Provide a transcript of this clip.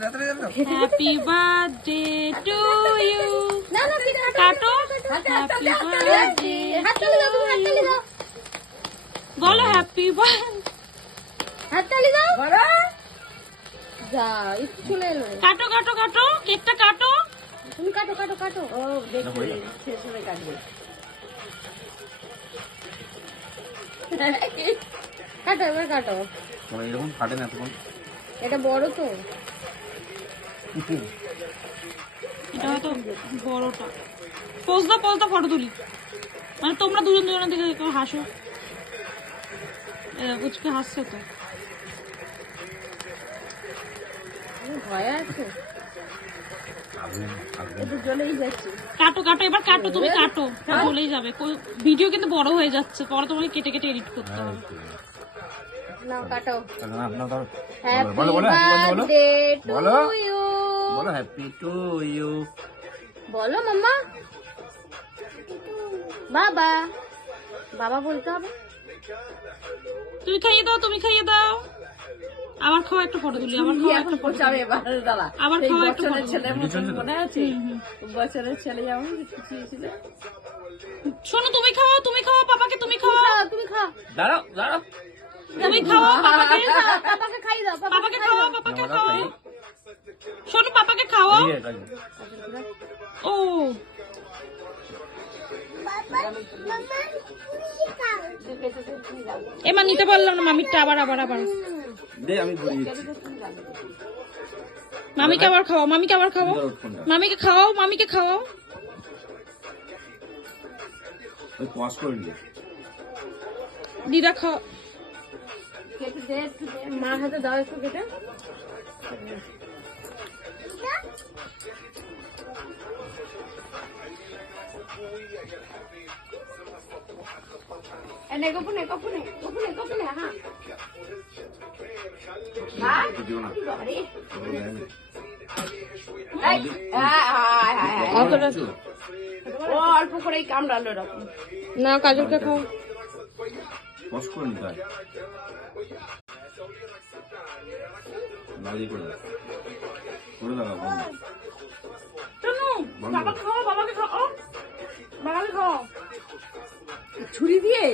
Happy birthday to you. কাটো। Happy birthday to you. বলো happy birthday. হাততালি দাও। যা একটু চলে এলো। কাটো কাটো কাটো, কেকটা কাটো। তুমি কাটো কাটো কাটো। ও দেখবে শেষ হয়ে কাটবে। কাটো এবার কাটো। তোমার এরকম ফাটে না তখন? এটা বড় তো। এটা হয়তো বড়টা। পোজ দাও ফটো তুলি। মানে তোমরা দুজন দুজনের দিকে একটু হাসো। কুচকে হাসছে তো। ভয় আছে। একটু জ্বলেই যাচ্ছে। কাটো কাটো এবার কাটো, তুমি কাটো, চলেই যাবে। ভিডিও কিন্তু বড় হয়ে যাচ্ছে, পরে তোমাকে কেটে কেটে এডিট করতে হবে। নাও কাটো। বলো বলো বার্থডে টু বলো ইউ। বলো হ্যাপি টু ইউ। বলো মাম্মা। বাবা বাবা বলতে হবে। তুমি খাইয়ে দাও, তুমি খাইয়ে দাও। আবার খাও একটা ফটো তুলি। আবার খাও একটা ফটো। আবার খাও একটা ফটো। ছেলের মতন মনে আছে? বছরের ছেলে যেমন ছিল। শোনো, তুমি খাও, তুমি খাও পাপাকে, তুমি খাও। তুমি খাও। দাঁড়াও দাঁড়াও। তুমি খাও পাপাকে। পাপাকে খাই দাও। পাপাকে খাও, পাপাকে খাও। শোনো, পাপাকে খাও। ও এমা নিতে পারলাম না মামিরটা। আবার আবার আবার দে আমি ধরিয়ে দিচ্ছি। মামিকে আবার খাও, মামিকে আবার খাও। মামিকে খাও, মামিকে খাও। ওই পজ করে নিয়ে দিদা খাও। মার হাতে দাও একটু কেটে। গোপনে গোপনে গোপনে গোপনে। হ্যাঁ দিও না। ও অল্প করেই কামড়ালো এরকম। না কাজলকে খাও। পজ করে নিতে হয়। লালি করে দাও। করে দাও বন্ধ। শোনো, বাবা খাও, বাবাকে খাও, বাবাকে খাও। ছুরি দিয়ে